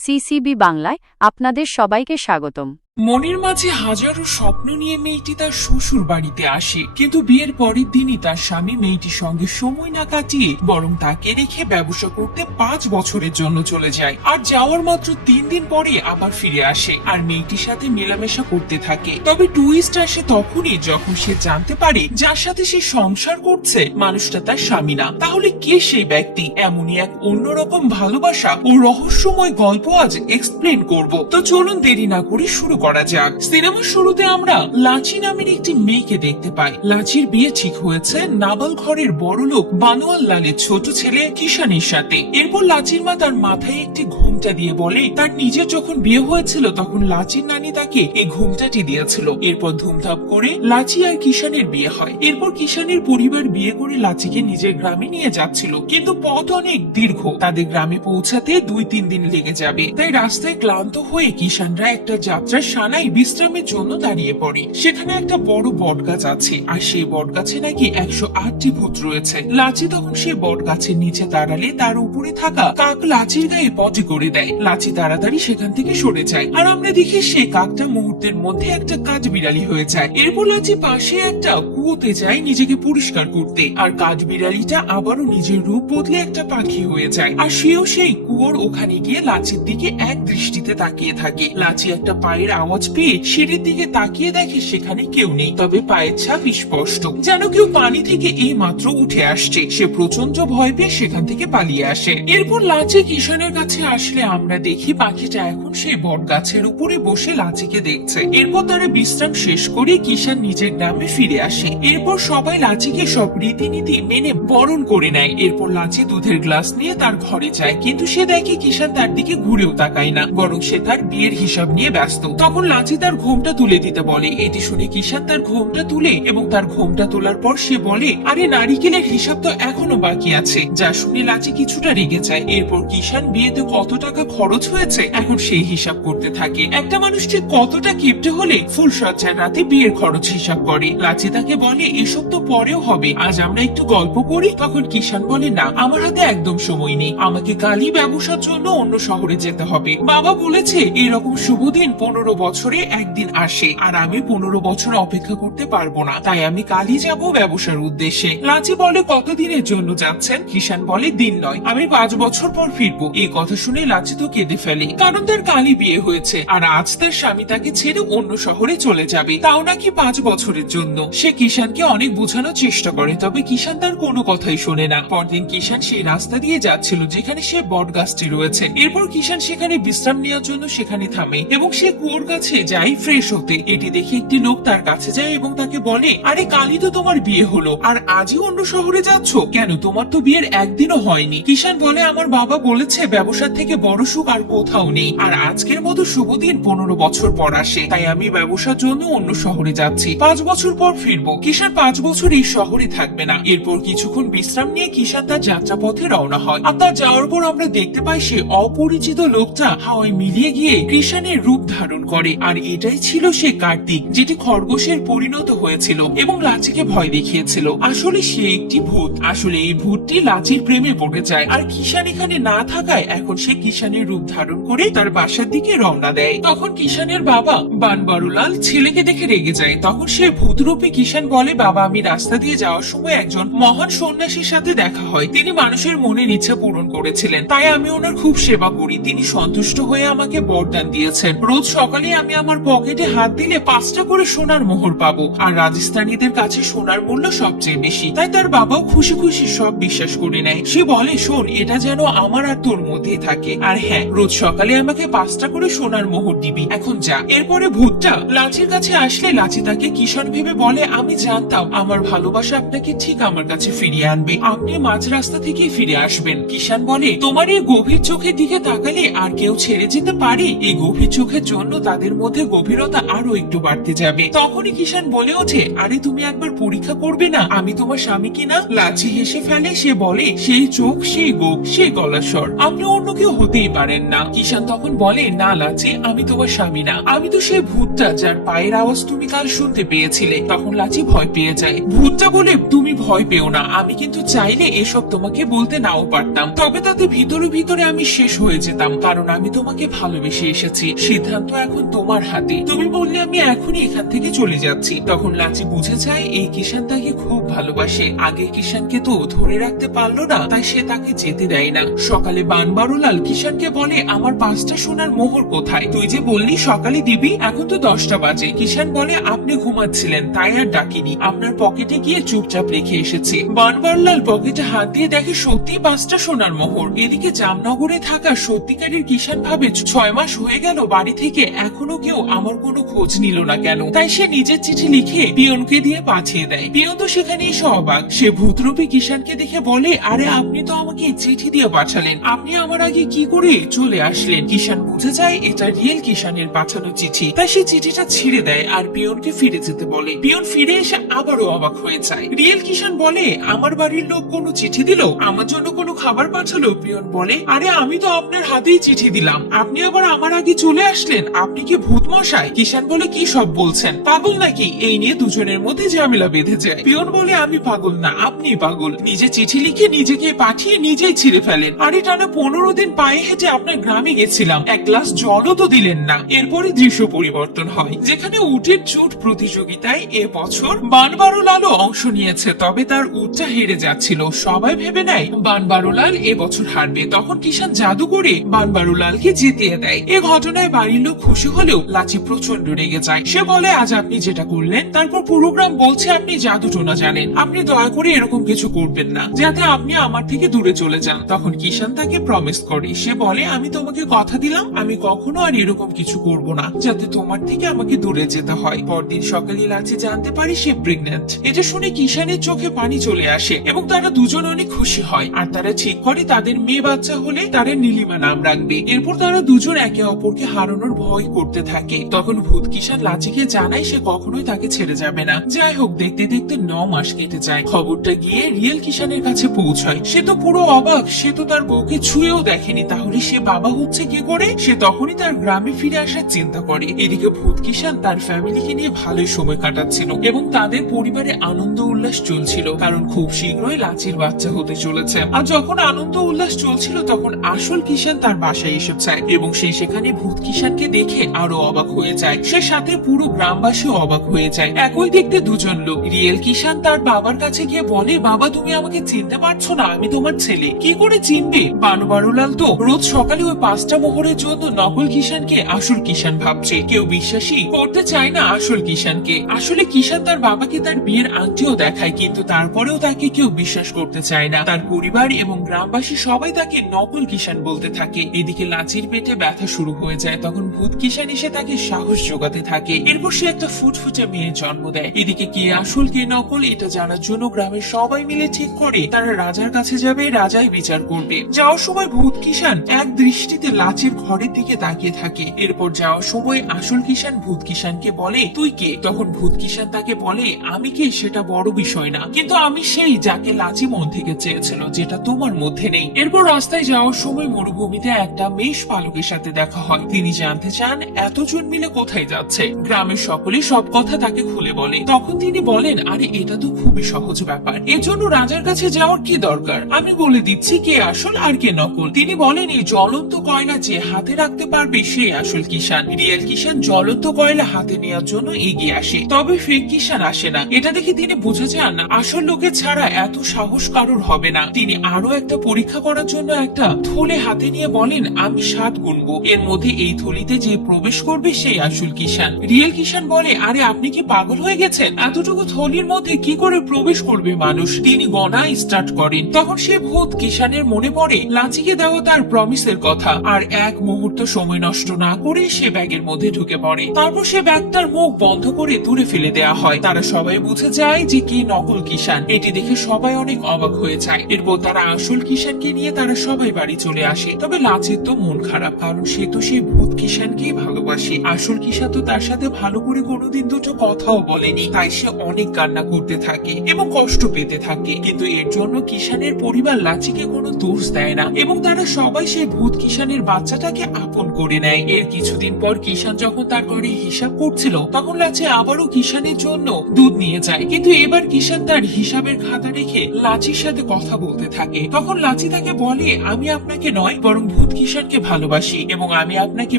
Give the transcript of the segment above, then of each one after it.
CCB বাংলায় আপনাদের সবাইকে স্বাগতম। মনের মাঝে হাজারো স্বপ্ন নিয়ে মেয়েটি তার শ্বশুর বাড়িতে আসে। কিন্তু বিয়ের পরের দিনই তার স্বামী মেয়েটির সঙ্গে সময় না কাটিয়ে বরং তাকে রেখে ব্যবসা করতে পাঁচ বছরের জন্য চলে যায়। আর যাওয়ার মাত্র তিন দিন পরে আবার ফিরে আসে আর মেয়েটির সাথে মেলামেশা করতে থাকে। তবে টুইস্ট আসে তখনই যখন সে জানতে পারে যার সাথে সে সংসার করছে, মানুষটা তার স্বামী না। তাহলে কে সেই ব্যক্তি? এমনই এক অন্যরকম ভালোবাসা ও রহস্যময় গল্প আজ এক্সপ্লেন করব। তো চলুন দেরি না করে শুরু করা যাক। সিনেমার শুরুতে আমরা লাচি নামের একটি মেয়েকে দেখতে পাই। লাচির বিয়ে ঠিক হয়েছে। নাবাল ঘরের বড় লোক বানোয়াল লালের ছোট ছেলে কিষানের সাথে। এরপর লাচির মা তার মাথায় একটি ঘুমটা দিয়ে বলে, তার নিজের যখন বিয়ে হয়েছিল তখন লাচির নানি তাকে এই ঘুমটাটি দিয়েছিল। এরপর ধুমধাম করে লাচি আর কিষানের বিয়ে হয়। এরপর কিষানের পরিবার বিয়ে করে লাচিকে নিজের গ্রামে নিয়ে যাচ্ছিল। কিন্তু পথ অনেক দীর্ঘ। তাদের গ্রামে পৌঁছাতে দুই তিন দিন লেগে যাবে। তাই রাস্তায় ক্লান্ত হয়ে কিষানরা একটা যাত্রার সানাই বিশ্রামের জন্য দাঁড়িয়ে পড়ে। সেখানে একটা বড় বট গাছ আছে, আর সেই বটগাছে নাকি একশো আটটি ভূত রয়েছে। লাচি তখন সেই বটগাছের নিচে দাঁড়ালে তার উপরে থাকা কাক লাচির গায়ে পটি করে দেয়। লাচি তাড়াতাড়ি সেখান থেকে সরে যায়, আর আমরা দেখি সে কাকটা মুহূর্তের মধ্যে একটা কাজ বিড়ালি হয়ে যায়। এরপর লাচি পাশে একটা কুয়োতে যায় নিজেকে পরিষ্কার করতে। আর কাঠ বিড়ালিটা আবারও নিজের রূপ বদলে একটা পাখি হয়ে যায়। আর সেও সেই কুয়োর ওখানে গিয়ে লাচির দিকে এক দৃষ্টিতে তাকিয়ে থাকে। লাচি একটা পায়ের আওয়াজ পেয়ে সিঁড়ির দিকে তাকিয়ে দেখে সেখানে কেউ নেই। তবে পায়ের ছাপ স্পষ্ট। যেন কেউ পানি থেকে এই মাত্র উঠে আসছে। সে প্রচণ্ড ভয় পেয়ে সেখান থেকে পালিয়ে আসে। এরপর লাচি কিষানের কাছে আসলে আমরা দেখি পাখিটা এখন সেই বট গাছের উপরে বসে লাচিকে দেখছে। এরপর তারা বিশ্রাম শেষ করে কিষান নিজের গ্রামে ফিরে আসে। এরপর সবাই লাচিকে সব রীতিনীতি মেনে বরণ করে নেয়। এরপর লাচি দুধের গ্লাস নিয়ে তার ঘরে যায়, কিন্তু সে দেখে কিষান তার দিকে ঘুরেও তাকায় না, বরং সে তার বিয়ের হিসাব নিয়ে ব্যস্ত। তখন লাচি তার ঘোমটা তুলে দিতে বলে। এটি শুনে কিষান তার ঘোমটা তুলে এবং তার ঘোমটা তোলার পর সে বলে, আরে নারিকেলের হিসাব তো এখনও বাকি আছে। যা শুনে লাচি কিছুটা রেগে যায়। এরপর কিষান বিয়েতে কত টাকা খরচ হয়েছে, এখন সেই হিসাব করতে থাকে। একটা মানুষ ঠিক কতটা কিপটে হলে ফুল ফুলসজ্জার রাতে বিয়ের খরচ হিসাব করে। লাচি তাকে বলে, এসব তো পরেও হবে। আজ আমরা একটু গল্প করি। তখন কিষান বলে, না, আমার হাতে একদম সময় নেই। আমাকে কালই ব্যবসার জন্য অন্য শহরে যেতে হবে। বাবা বলেছে, এরকম শুভ দিন পনেরো বছরে একদিন আসে, আর আমি পনেরো বছর অপেক্ষা করতে পারব না। তাই আমি কালই যাব ব্যবসার উদ্দেশ্যে। লাচি বলে, কতদিনের জন্য যাচ্ছেন? কিষান বলে, দিন নয়। আমি পাঁচ বছর পর ফিরবো। এই কথা শুনে লাচি তো কেঁদে ফেলে। কারণ তার কালই বিয়ে হয়েছে, আর আজ তার স্বামী তাকে ছেড়ে অন্য শহরে চলে যাবে। তাও নাকি পাঁচ বছরের জন্য? সে কিষানকে অনেক বোঝানোর চেষ্টা করে, তবে কিষান তার কোনো কথাই শোনে না। পরদিন কিষান সেই রাস্তা দিয়ে যাচ্ছিল যেখানে সে বট গাছটি রয়েছে। এরপর কিষান সেখানে বিশ্রাম নেওয়ার জন্য সেখানে থামে এবং সে কুয়োর কাছে যায় ফ্রেশ হতে। এটি দেখে একটি লোক তার কাছে যায় এবং তাকে বলে, আরে কালই তো তোমার বিয়ে হলো, আর আজই অন্য শহরে যাচ্ছ? কেন, তোমার তো বিয়ের একদিনও হয়নি। কিষান বলে, আমার বাবা বলেছে ব্যবসার থেকে বড় সুখ আর কোথাও নেই, আর আজকের মতো শুভ দিন পনেরো বছর পর আসে, তাই আমি ব্যবসার জন্য অন্য শহরে যাচ্ছি। পাঁচ বছর পর ফিরবো। কিষান পাঁচ বছর এই শহরে থাকবে না। এরপর কিছুক্ষণ বিশ্রাম নিয়ে কিষান তার যাত্রাপথে রওনা হয়। আর তার যাওয়ার পর আমরা দেখতে পাই সে অপরিচিত লোকটা হাওয়ায় মিলিয়ে গিয়ে কৃষানের রূপ ধারণ করে। আর এটাই ছিল সে কার্তিক, যেটি খরগোশের পরিণত হয়েছিল এবং লাচিকে ভয় দেখিয়েছিল। আসলে সে একটি ভূত। আসলে এই ভূতটি লাচির প্রেমে পড়ে যায়। আর কিষান এখানে না থাকায় এখন সে কিষানের রূপ ধারণ করে তার বাসার দিকে রওনা দেয়। তখন কিষানের বাবা বানবারুলাল ছেলেকে দেখে রেগে যায়। তখন সে ভূতরূপী কিষান বলে বাবা আমি রাস্তা দিয়ে যাওয়ার সময় একজন মহান সন্ন্যাসীর সাথে দেখা হয়। তিনি মানুষের মনের ইচ্ছা পূরণ করেছিলেন। তাই আমি ওনার খুব সেবা করি। তিনি সন্তুষ্ট হয়ে আমাকে বরদান দিয়েছেন। রোজ সকালে আমি আমার পকেটে হাত দিলে পাঁচটা করে সোনার মোহর পাবো। আর রাজস্থানীদের কাছে সোনার মূল্য সবচেয়ে বেশি। তাই তার বাবাও খুশি খুশি সব বিশ্বাস করে নেয়। সে বলে, শোন, এটা যেন আমার আর তোর মধ্যে থাকে। আর হ্যাঁ রোজ সকালে আমাকে পাঁচটা করে সোনার মোহর দিবি। এখন যা। এরপরে ভূতটা লাচির কাছে আসলে লাচি তাকে কিশোর ভেবে বলে, আমি জানতাম আমার ভালোবাসা আপনাকে ঠিক আমার কাছে ফিরিয়ে আনবে। আপনি মাঝ রাস্তা থেকে ফিরে আসবেন। কিষান বলে, তোমার এই গভীর চোখের দিকে তাকালে আর কেউ ছেড়ে যেতে পারে। এই গভীর চোখের জন্য তাদের মধ্যে গভীরতা আরও একটু বাড়তে যাবে। তখনই কিষান বলে ওঠে, আরে, তুমি একবার পরীক্ষা করবে না? আমি তোমার স্বামী কিনা লাচি হেসে ফেলে, সে বলে, সেই চোখ, সেই গোপ সেই গলার স্বর। আপনি অন্য কেউ হতেই পারেন না। কিষান তখন বলে, না লাচি আমি তোমার স্বামী না। আমি তো সেই ভূতটা যার পায়ের আওয়াজ তুমি কাল শুনতে পেয়েছিলে। তখন লাচি ভয় পেয়ে যায়। ভূতটা বলে, তুমি ভয় পেও না, আমি কিন্তু চাইলে এসব তোমাকে বলতে নাও পারতাম। তবে তাতে ভিতরে ভিতরে আমি শেষ হয়ে যেতাম, কারণ আমি তোমাকে ভালোবেসে এসেছি। সিদ্ধান্ত এখন তোমার হাতে। তুমি বললে, আমি এখনই এখান থেকে চলে যাচ্ছি। তখন লাচি বুঝে যায়, এই কিষান তাকে খুব ভালোবাসে। আগে কিষানকে তো ধরে রাখতে পারল না, তাই সে তাকে যেতে দেয় না। সকালে বানবারুলাল কিষানকে বলে, আমার পাঁচটা সোনার মোহর কোথায়? তুই যে বললি সকালে দিবি, এখন তো দশটা বাজে। কিষান বলে, আপনি ঘুমাচ্ছিলেন, তাই আর ডাকিনি আপনার পকেটে গিয়ে চুপচাপ রেখে এসেছে। বানবারলাল পকেটে হাত দিয়ে দেখে সত্যি পাঁচটা সোনার মোহর। এদিকে জামনগরে থাকা সত্যিকারের কিষান ভাবে ছয় মাস হয়ে গেল বাড়ি থেকে এখনও কেউ আমার কোনো খোঁজ নিল না কেন? তাই সে নিজের চিঠি লিখে পিয়নকে দিয়ে পাঠিয়ে দেয়। পিয়ন তো সেখানে এসে অবাক। সে ভূতরূপী কিষানকে দেখে বলে, আরে, আপনি তো আমাকে চিঠি দিয়ে পাঠালেন। আপনি আমার আগে কি করে চলে আসলেন? কিষান বুঝে যায় এটা রিয়েল কিষানের পাঠানো চিঠি। তাই সে চিঠিটা ছিঁড়ে দেয় আর পিয়নকে ফিরে যেতে বলে। পিয়ন ফিরে এসে আবারও অবাক হয়ে যায়। রিয়েল কিষান বলে, আমার বাড়ির লোক কোনো চিঠি দিল? আমার জন্য কোনো খাবার পাঠালো? পিয়ন বলে, আরে, আমি তো আপনার হাতেই চিঠি দিলাম। আপনি আবার আমার আগে চলে আসলেন? আপনি কি ভূত মশাই? কিষান বলে, কি সব বলছেন? পাগল নাকি? এই নিয়ে দুজনের মধ্যে ঝামেলা বেঁধে যায়। পিয়ন বলে, আমি পাগল না, আপনি পাগল। নিজে চিঠি লিখে নিজেকে পাঠিয়ে নিজেই ছিঁড়ে ফেলেন। আরে, টানা পনেরো দিন পায়ে হেঁটে আপনার গ্রামে গেছিলাম। এক গ্লাস জলও তো দিলেন না। এরপরে দৃশ্য পরিবর্তন হয়। যেখানে উটের চুট প্রতিযোগিতায় এ বছর বানবারুলালও অংশ নিয়েছে, তবে তার উটটা হেরে যাচ্ছিল। সবাই ভেবে নেয়, বানবারুলাল এবছর হারবে। তখন কিষান জাদু করে বানবারুলালকে জিতিয়ে দেয়। এ ঘটনায় বাড়ির লোক খুশি হলেও লাচি প্রচণ্ড রেগে যায়। সে বলে, আজ আপনি যেটা করলেন, তারপর পুরো গ্রাম বলছে আপনি জাদু টোনা জানেন। আপনি দয়া করে এরকম কিছু করবেন না, যাতে আপনি আমার থেকে দূরে চলে যান। তখন কিষান তাকে প্রমিস করে। সে বলে, আমি তোমাকে কথা দিলাম, আমি কখনো আর এরকম কিছু করব না, যাতে তোমার থেকে আমাকে দূরে যেতে হয়। পরদিন সকালে লাচি জানতে পারে সে প্রেগনেন্ট এটা শুনে কিষানের চোখে পানি চলে আসে এবং তারা দুজন অনেক খুশি হয়। আর তারা ঠিক করে তাদের মেয়ে বাচ্চা হলে তারা নীলিমা নাম রাখবে। এরপর তারা দুজন একে অপরকে হারানোর ভয় করতে থাকে। তখন ভূত কিষান লাচিকে জানায় সে কখনোই তাকে ছেড়ে যাবে না। যাই হোক, দেখতে দেখতে ন মাস কেটে যায়। খবরটা গিয়ে রিয়েল কিষানের কাছে পৌঁছায়। সে তো পুরো অবাক, সে তো তার বউকে ছুঁয়েও দেখেনি। তাহলে সে বাবা হচ্ছে কি করে? সে তখনই তার গ্রামে ফিরে আসার চিন্তা করে। এদিকে ভূত কিষান তার ফ্যামিলিকে নিয়ে ভালোই সময় কাটাচ্ছিল এবং তাদের পরিবারে আনন্দ উল্লাস চলছিল, কারণ খুব শীঘ্রই লাচির বাচ্চা হতে চলেছে। আর যখন আনন্দ উল্লাস চলছিল, তখন আসল কিষান তার বাসায় এসে যায়, এবং সে সেখানে ভূত কিষানকে দেখে আরও অবাক হয়ে যায়। সে সাথে পুরো গ্রামবাসী অবাক হয়ে যায়। একই দেখতে দুজন লোক, রিয়েল কিষান তার বাবার কাছে গিয়ে বলে, বাবা, তুমি আমাকে চিনতে পারছ না, আমি তোমার ছেলে। কি করে চিনবে বানবারুলাল তো রোজ সকালে ওই পাঁচটা মোহরের জন্য নকল কিষানকে আসল কিষান ভাবছে। কেউ বিশ্বাসই করতে চায় না আসল কিষানকে আসলে কিষান তার বাবাকে তার বিয়ের আংটিও দেখায়, কিন্তু তারপরেও তাকে কেউ বিশ্বাস করতে চায় না। তার পরিবার এবং গ্রামবাসী সবাই তাকে নকল কিষান বলতে থাকে। এদিকে লাচির পেটে ব্যথা শুরু হয়ে যায়, তখন ভূত কিষান এসে তাকে সাহস যোগাতে থাকে। এরপর সে একটা ফুটফুটে মেয়ের জন্ম দেয়। এদিকে কে আসল, কে নকল, এটা জানার জন্য গ্রামের সবাই মিলে ঠিক করে, তারা রাজার কাছে যাবে, রাজাই বিচার করবে। যাওয়ার সময় ভূত কিষান এক দৃষ্টিতে লাচির ঘরের দিকে তাকিয়ে থাকে। এরপর যাওয়ার সময় আসল কিষান ভূত কিষানকে বলে, তুই কে? তখন ভূত কিষান তাকে বলে আমি কে সেটা বড় বিষয় না? কিন্তু আমি সেই যাকে লাচি মন থেকে চেয়েছিল, যেটা তোমার মধ্যে নেই। এরপর রাস্তায় যাওয়ার সময় মরুভূমিতে একটা মেষ পালকের সাথে দেখা হয়। তিনি জানতে চান, এতজন মিলে কোথায় যাচ্ছে? গ্রামের সকলে সব কথা তাকে খুলে বলে। তখন তিনি বলেন, আরে, এটা তো খুবই সহজ ব্যাপার। এজন্য রাজার কাছে যাওয়ার কি দরকার? আমি বলে দিচ্ছি কে আসল আর কে নকল। তিনি বলেন, এই জ্বলন্ত কয়লা যে হাতে রাখতে পারবে, সে আসল কিষান রিয়েল কিষান জ্বলন্ত কয়লা হাতে নেওয়ার জন্য এগিয়ে আসে। তবে ফেক কিষান আসে না। এটা দেখে তিনি বুঝে যান, আসল লোকের ছাড়া এত সাহস কারোর হবে না। তিনি আরও একটা পরীক্ষা করার জন্য একটা থলে হাতে নিয়ে বলেন, আমি সাত গুনবো। এর মধ্যে এই থলিতে যে প্রবেশ করবে সেই আসল কিষান রিয়েল কিষান বলে, আরে, আপনি কি পাগল হয়ে গেছেন? এতটুকু থলির মধ্যে কি করে প্রবেশ করবে মানুষ? তিনি গণা স্টার্ট করেন। তখন সে ভূত কিষানের মনে পড়ে, লাচিকে দেওয়া তার প্রমিসের কথা। আর এক মুহূর্ত সময় নষ্ট না করে সে ব্যাগের মধ্যে ঢুকে পড়ে। তারপর সে ব্যাগটার মুখ বন্ধ করে দূরে ফেলে দেওয়া হয়। তারা সবাই বুঝে যায় যে কে নকল কিষান এটি দেখে সবাই অনেক অবাক হয়ে যায়। এরপর তারা আসল কিষানকে নিয়ে তারা সবাই বাড়ি চলে আসে। তবে লাচের তো মন খারাপ, কারণ সে তো সেই ভূত কিষানকেই ভালোবাসে। আসল কিষান তো তার সাথে ভালো করে কোনোদিন দুটো কথাও বলেনি, তাই সে অনেক কান্না করতে থাকে এবং কষ্ট পেতে থাকে। কিন্তু এর জন্য কিষানের পরিবার লাচিকে কোনো দোষ দেয় না এবং তারা সবাই সেই ভূত কিষানের বাচ্চাটাকে আপন করে নেয়। এর কিছুদিন পর কিষান যখন তার ঘরে হিসাব করছিল, তখন লাচি আবারও কিষানের জন্য দুধ নিয়ে যায়। কিন্তু এবার কিষান তার হিসাবের খাতা রেখে লাচির সাথে কথা বলতে থাকে। তখন লাচি তাকে বলে, আমি আপনাকে নয়, বরং ভূত কিষানকে ভালোবাসি এবং আমি আপনাকে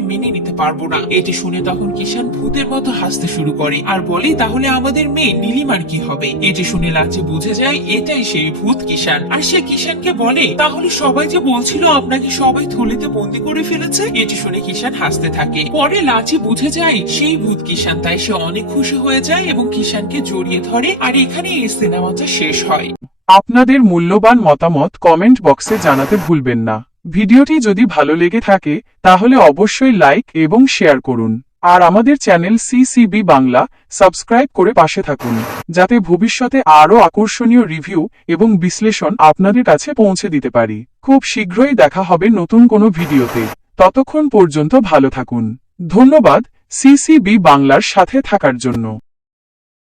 মেনে নিতে পারব না। এটি শুনে তখন কিষান ভূতের মতো হাসতে শুরু করে আর বলে, তাহলে আমাদের মেয়ে নীলিমার কি হবে? এটি শুনে লাচি বুঝে যায়, এটাই সেই ভূত কিষান আর সে কিষানকে বলে, তাহলে সবাই যে বলছিল আপনাকে সবাই থলিতে বন্দি করে ফেলেছে? এটি শুনে কিষান হাসতে থাকে। পরে লাচি বুঝে যায়, সেই ভূত কিষান তাই সে অনেক খুশি হয়ে যায় এবং কিষানকে জড়িয়ে ধরে আর এখানে এই সিনেমাটা শেষ হয়। আপনাদের মূল্যবান মতামত কমেন্ট বক্সে জানাতে ভুলবেন না। ভিডিওটি যদি ভালো লেগে থাকে, তাহলে অবশ্যই লাইক এবং শেয়ার করুন। আর আমাদের চ্যানেল সিসিবি বাংলা সাবস্ক্রাইব করে পাশে থাকুন, যাতে ভবিষ্যতে আরও আকর্ষণীয় রিভিউ এবং বিশ্লেষণ আপনাদের কাছে পৌঁছে দিতে পারি। খুব শীঘ্রই দেখা হবে নতুন কোনো ভিডিওতে। ততক্ষণ পর্যন্ত ভালো থাকুন। ধন্যবাদ সিসিবি বাংলার সাথে থাকার জন্য।